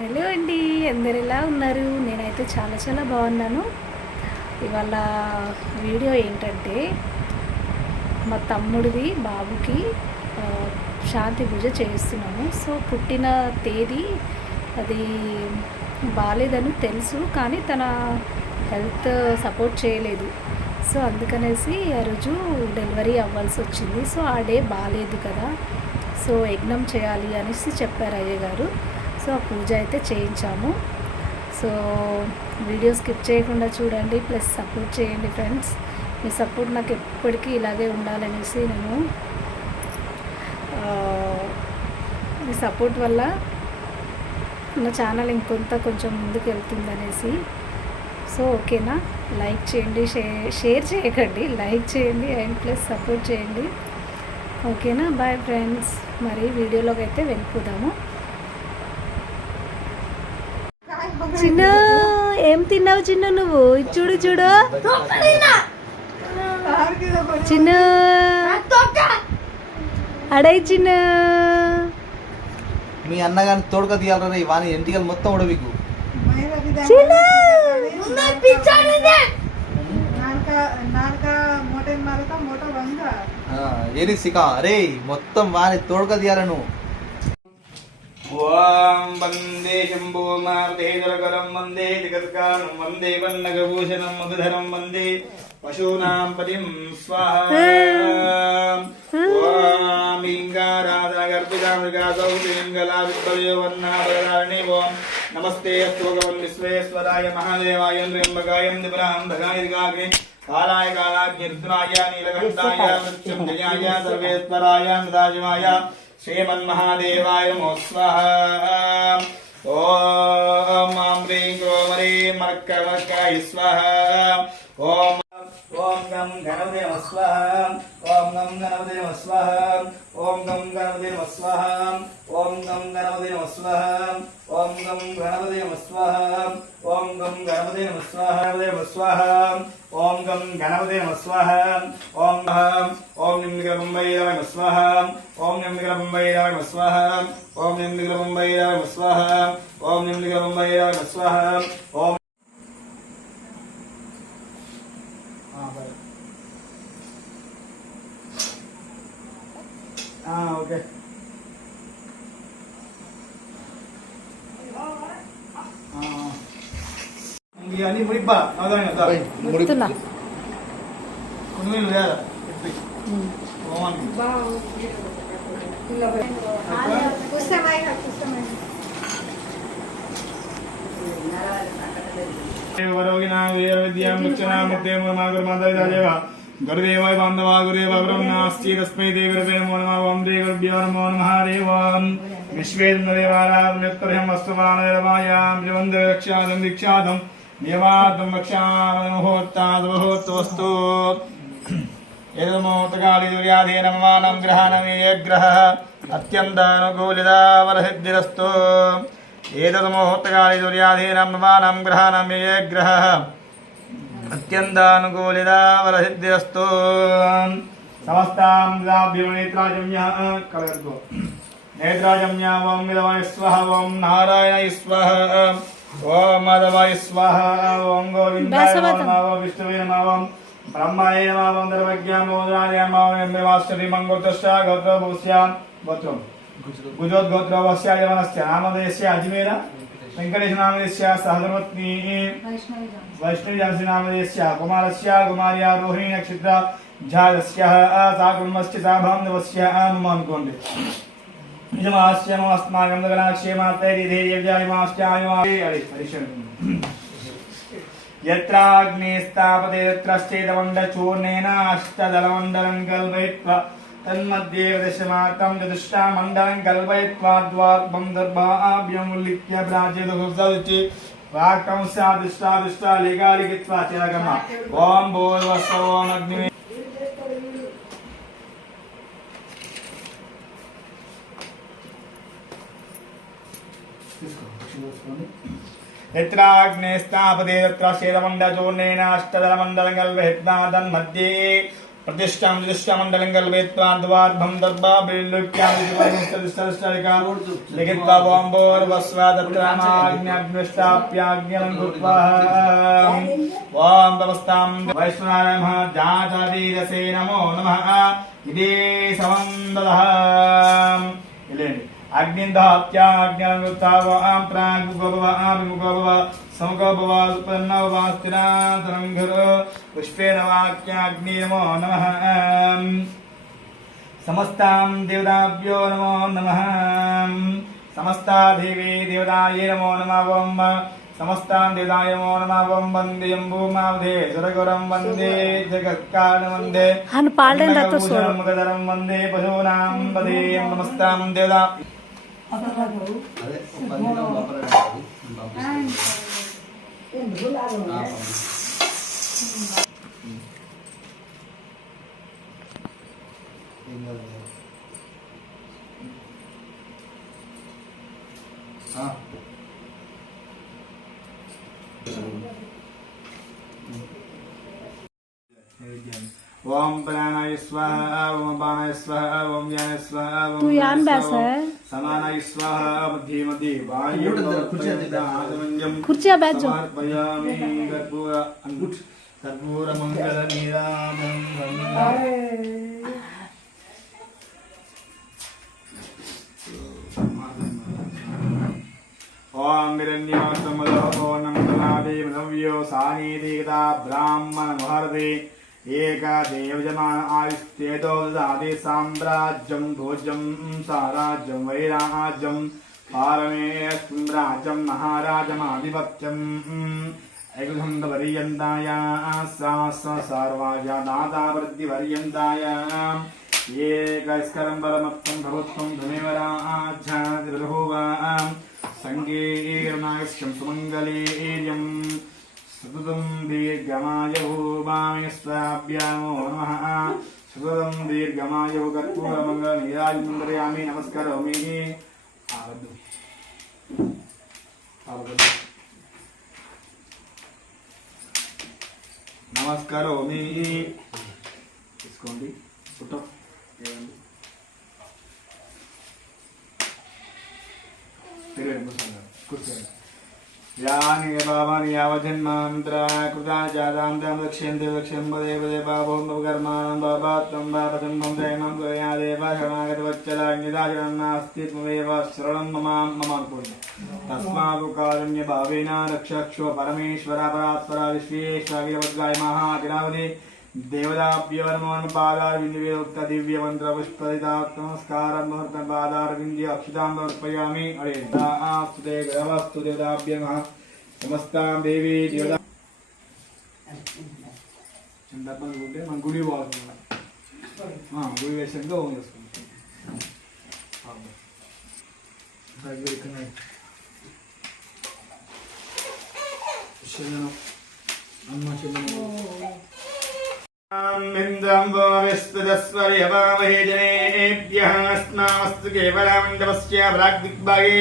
Hello అండి, అందరు ఎలా ఉన్నారు? నేనైతే చాలా చాలా బాగున్నాను. ఇవాళ వీడియో ఏంటంటే మా తమ్ముడిది బాబుకి శాంతి పూజ చేస్తున్నాము. సో పుట్టిన తేదీ అది బాగాలేదని తెలుసు, కానీ తన హెల్త్ సపోర్ట్ చేయలేదు. సో అందుకనేసి ఆ రోజు డెలివరీ అవ్వాల్సి వచ్చింది. సో ఆ డే బాగాలేదు కదా, సో యజ్ఞం చేయాలి అనేసి చెప్పారు అయ్యగారు. సో ఆ పూజ అయితే చేయించాము. సో వీడియో స్కిప్ చేయకుండా చూడండి, ప్లస్ సపోర్ట్ చేయండి ఫ్రెండ్స్. మీ సపోర్ట్ నాకు ఎప్పటికీ ఇలాగే ఉండాలనేసి నేను మీ సపోర్ట్ వల్ల నా ఛానల్ కొంచెం ముందుకు వెళ్తుంది అనేసి. సో ఓకేనా, లైక్ చేయండి, షేర్ చేయకండి, లైక్ చేయండి అండ్ ప్లస్ సపోర్ట్ చేయండి. ఓకేనా, బాయ్ ఫ్రెండ్స్. మరి వీడియోలోకి అయితే వెళ్ళిపోదాము. చిన్న ఏం తిన్నావు చిన్న? నువ్వు చూడు చూడు చిన్న, అడై చిన్న. మీ అన్నగాని తోడుక తీయాలరా వాని ఎంటికలు మొత్తం ఉడవికు ఏది సికా అరే మొత్తం వాని తోడుక తీయాలను. ఓం వందే శంభో మార్దేశ్వరకరం వందే జగత్కారం వందే వన్నగభూషణం మధుధరం వందే పశూనాం పతిం స్వాహా. ఓం లింగారాధనగర్భితామృగాసౌలింగలావిద్భవో ఓం నమస్తే అస్తు భగవన్ విశ్వేశ్వరాయ మహాదేవాయ త్ర్యంబకాయ దివ్రాంధకాయ కాలాయ కాలాగ్నిరుద్రాయ నీలకంఠాయ మృత్యుంజయాయ సర్వేశ్వరాయ మృదాశివాయ శ్రీమన్మహాదేవాయ నమో స్వాహా. ఓం మాం హ్రీం క్రోం హ్రీం మర్కమర్కాయ స్వాహా. ఓం ఓం గం గణపతే నమః స్వాహా. ఓం గం గణపతే నమః స్వాహా. ఓం గం గణపతే నమః స్వాహా. ఓం గం గణపతే నమః స్వాహా. ఓం గం గణపతే నమః స్వాహా. ఓం గం గణపతే నమః స్వాహా. ఓం గం గణపతే నమః స్వాహా. ఓం ఓం నిమ్మికరంబైరాయ నమః స్వాహా. ఓం నిమ్మికరంబైరాయ నమః స్వాహా. ఓం నిమ్మికరంబైరాయ నమః స్వాహా. ఓం నిమ్మికరంబైరాయ నమః స్వాహా. ఓం okay. ini muriba, ada yang ada. ముడుతున్నా. Kuning lu ya. Lawan. వరోగినా విద్యాం ముచ్చనా ముక్తే మాగర్ మాతాయ దేవ గురుదేవాయ బాంధవా గురుదేవ బ్రహ్మాస్తి తస్మై దేవే నమో నమః. ఓం దేవభ్యో నమో నమః. దేవాం విశ్వేంద్రదేవారాధనత్రయం వస్తుమానదేవాయాం జివందరక్షాదం దీక్షాదం నియమాదం రక్షామహోత్తాదవహోత్తవస్తు. ఏదమోతకాళి దుర్యాధీనమానం గ్రహణమే గ్రహ అత్యంతానుకూలితావరసిద్ధిరస్తు. ఏదమోహోత్తకాళి దుర్యాధీనమానం గ్రహణమే గ్రహ అత్యంతానుకూలితావరసిద్ధిరస్తు. సమస్తాం నేత్రాజమ్య కలగద్దు నేత్రాజమ్య. ఓం విదవాయ స్వహ. ఓం నారాయణ స్వహ. ఓం మాధవాయ స్వాహ. ఓం గోవిందాయ నమః. ఓం విష్ణువే నమః. ఓం బ్రహ్మాయ నమః. ఓం దర్వజ్ఞామోదాయ నమః. ఓం బ్రహ్మాశ్రీ మంగోత్రశ్చ గోత్రభూస్య గోత్రం గుజోద్గోత్రవస్య యవనస్య నామదేశస్య అజ్మేర వెంకటేశ నామదేశస్య సహధర్మత్ని వైష్ణవి జాసి నామదేశస్య కుమారస్య కుమార్యా రోహిణి నక్షత్ర జాతస్య సాకుర్మస్య సాభాంధవస్య మమ అనుకోండి. నిజమాస్య మమస్మాకం యత్రాగ్నే స్థాపతే తత్రశ్చేదమండచూర్ణేన అష్టదళమండలం కల్పయిత్వా తన్మధ్యే దశమాత్రం చతుష్టామండలం కల్పయిత్వా ద్వార్పం దర్భాభ్యం ఉల్లిఖ్య ప్రాచేతుర్సదుచి వాక్కంస్యాదిష్టాదిష్టా లిగాలికిత్వా చిరగమ. ఓం భూర్వస్వ ఓం అగ్ని यत्राग्ने स्थापते तत्र शेदमण्डचूर्णेन अष्टदलमण्डलं कल्पयित्वा तन्मध्ये प्रतिष्ठां प्रतिष्ठामण्डलं कल्पयित्वा द्वार्भं दर्भाबिल्लुक्यां लिखित्वा वोम्भोर्वस्वा तत्रामाज्ञाग्निष्टाप्याज्ञं कृत्वा ॐ तमस्तां वैष्णवाय नमः जातवीरसे नमो नमः इति समन्ददः अग्निदात्याज्ञं कृत्वा वां प्राग्मुखोभव समकोभव सुपन्नव स्थिरातनं गुरु पुष्पेण वाक्याग्नि नमो नमः समस्तां देवताभ्यो नमो नमः समस्ता देवी देवतायै नमो नमः ओं समस्तां देवताय नमो नमः ओं वन्दे अम्बुमावधे सुरगुरं वन्दे जगत्कारणं वन्दे हन पाल्डेन रतो सोरो मुखधरं वन्दे पशूनां वन्दे नमस्तां देवता అదే ఒక 10 నిమిషాలు పంపరండి. ओम प्राणाय स्वाहा ओम अपानाय स्वाहा ओम व्यानाय स्वाहा ओम तू यान बैस है समानाय स्वाहा मध्ये मध्ये वायु आत्मंजम कुर्सिया बैठ जाओ समर्पयामि कर्पूर अंगुठ कर्पूर मंगल नीरामं ओम हिरण्यमस्तमलो नमः नव्यो सानीतिता ब्राह्मण महर्दे एका देवजमान आयुस्तेतो ददाति साम्राज्यं भोज्यं साराज्यं वैराज्यं पारमेऽस्मिन् राज्यं महाराजमाधिपत्यम् ऐकुण्ठपर्यन्ताय सर्वाजा दाता वृद्धिपर्यन्ताय एकस्करं परमत्वं प्रभुत्वं धमेव राज्यातिर्बहुवा सङ्गीर्णायस्यं सुमङ्गलेर्यं सततं दीर्घमायुः स्वाभ्यामो नमः सततं दीर्घमायुः कर्पूरमङ्गलनीराजमन्त्रयामि नमस्करोमि नमस्करोमि తీసుకోండి ఫోటో ఏమండి కూర్చోండి यानि पापानि यावजन्मान्तरा कृता जातान्तं लक्ष्यन्ते लक्ष्यं पदे पदे पापों कर्माणं पापात्मं पापजन्मं जयमं त्वया देव शरणागतवत्सलाज्ञदाचरणं नास्ति त्वमेव शरणं मम पुण्य तस्मात् कारुण्यभावेन रक्षक्षो परमेश्वर परात्परा विश्वेश्वरगिरवद्गाय महातिरावधि देवताभ्यो नमो पादारविन्दुक्त दिव्यमन्त्रपुष्पदितात्मस्कारं मुहूर्तं पादारविन्दे अक्षितां समर्पयामि अरेतास्तु ते ग्रहवस्तु देवताभ्यः नमः समस्तां देवी देवता चंदपन गुड्डे मन गुड़ी वाल हां गुड़ी वेशन को हो इसको हां बस ये करना है शेनो अम्मा शेनो इन्द्रं वो विस्पदस्वर्यवामहे जनेभ्यः अस्मास्तु केवलमण्डपस्य प्राग्दिग्भागे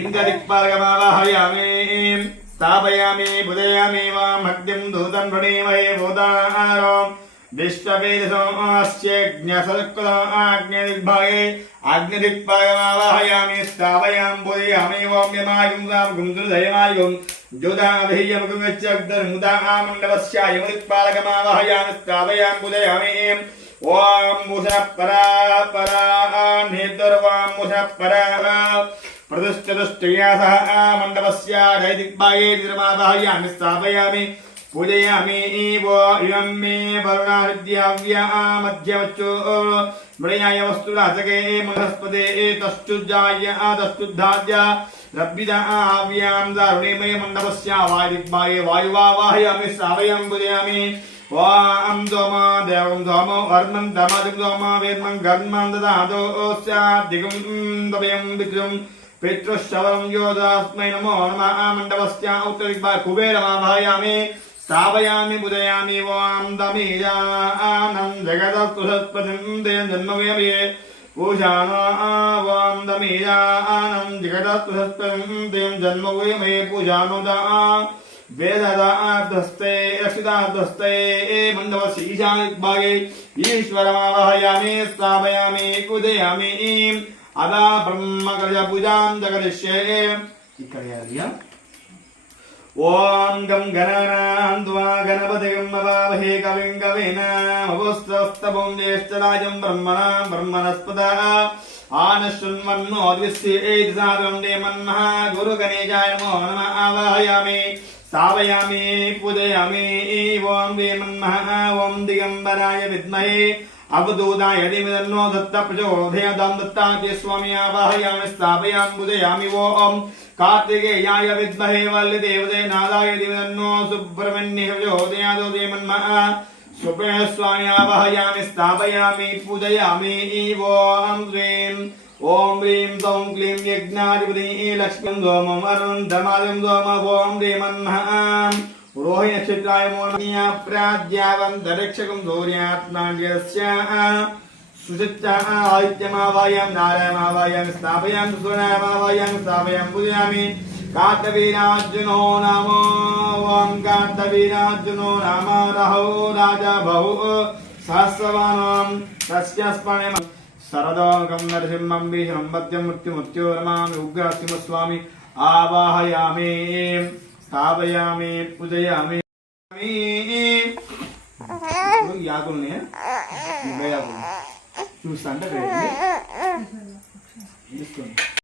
इन्द्रदिक्पालकमावाहयामि स्थापयामि बुधयामि वा मध्यं दूतं प्रणीमहे भूतारों विश्ववेदसोऽस्यज्ञसर्कलाग्निदिग्भागे अग्निदिक्पालकमावाहयामि स्थापयामि बुधयामि ओं यमायुं गुंदुदयमायुं जुदाभियमगुच्चग्दर्मुदामण्डपस्य यमदिक्पालकमावाहयामि स्थापयामि बुधयामि ओं मुषः परा परा नेतुर्वां मुषः परा प्रतिष्ठितुष्टया सह मण्डपस्य जयदिग्भागे निर्मावाहयामि स्थापयामि पूजयामि वो इयं मे वरुणाहृद्याव्या मध्यवच्चो मृणाय वस्तुराजके मनस्पते तस्तुजाय तस्तुद्धाद्य रब्बिदाव्यां दारुणीमय मण्डपस्य वायदिग्भागे वायुवावाहयामि स्थापयामि पूजयामि वां दोमा देवं दोमो वर्णं दमदिं दोमा वेद्मं गर्मं ददातो स्याद्दिगं दभयं विद्रुं पितृश्रवं योदास्मै नमो नमः मण्डपस्य उत्तरदिग्भागे कुबेरमावाहयामि स्थापयामि पूजयामि वां दमीजानं जगदस्तु सत्पतिं दें जन्मवेमये पूजानो वां दमीजानं जगदस्तु सत्पतिं दें जन्मवेमये पूजानो दा वेददाध्वस्ते रक्षिताध्वस्ते मण्डपस्य ईशानभागे ईश्वरमावाहयामि स्थापयामि पूजयामि अदा ब्रह्मकर्ज पूजां जगरिष्ये इक्कड़े ओम गम गणानां द्वा गणपतिं नमामहे कविं कवीनामुपस्थस्तवं ज्येष्ठराजं ब्रह्मणां ब्रह्मणस्पदा आनशृण्वन्नोदिस्येति सादरं देमन्मः गुरुगणेशाय नमो नमः आवाहयामि स्थापयामि पूजयामि ओं देमन्मः ओं दिगम्बराय विद्महे अवधूताय धीमहि तन्नो दत्तः प्रचोदयात् दत्तात्रेय स्वामी आवाहयामि स्थापयामि पूजयामि ओं कार्तिकेयाय विद्महे वल्लदेवते नादाय धीमहि तन्नो सुब्रह्मण्यः प्रचोदयात् देमन्मः सुब्रह्मण्य स्वामी आवाहयामि स्थापयामि पूजयामि ओं ह्रीं सौं क्लीं यज्ञाधिपति लक्ष्मीं सोमम् अरुणधमादिं सोमम् ओं देमन्मः रोहिणी नक्षत्राय मोनिया प्राज्ञावन्तरिक्षकं सूर्यात्मान्यस्य सुचित्ता आदित्यमावायां नारायणमावायां स्थापयां सुनामावायां स्थापयां पूजयामि कार्तवीरार्जुनो नाम ओं कार्तवीरार्जुनो नाम राहु राजा बहु सहस्रवानां तस्य स्मरणं शरदोगं नरसिंहं भीषणं वद्यं मृत्युमुच्योरमामि उग्रसिंहस्वामी आवाहयामि स्थापयामि पूजयामि याकुल्ने याकुल చూస్తా అంటే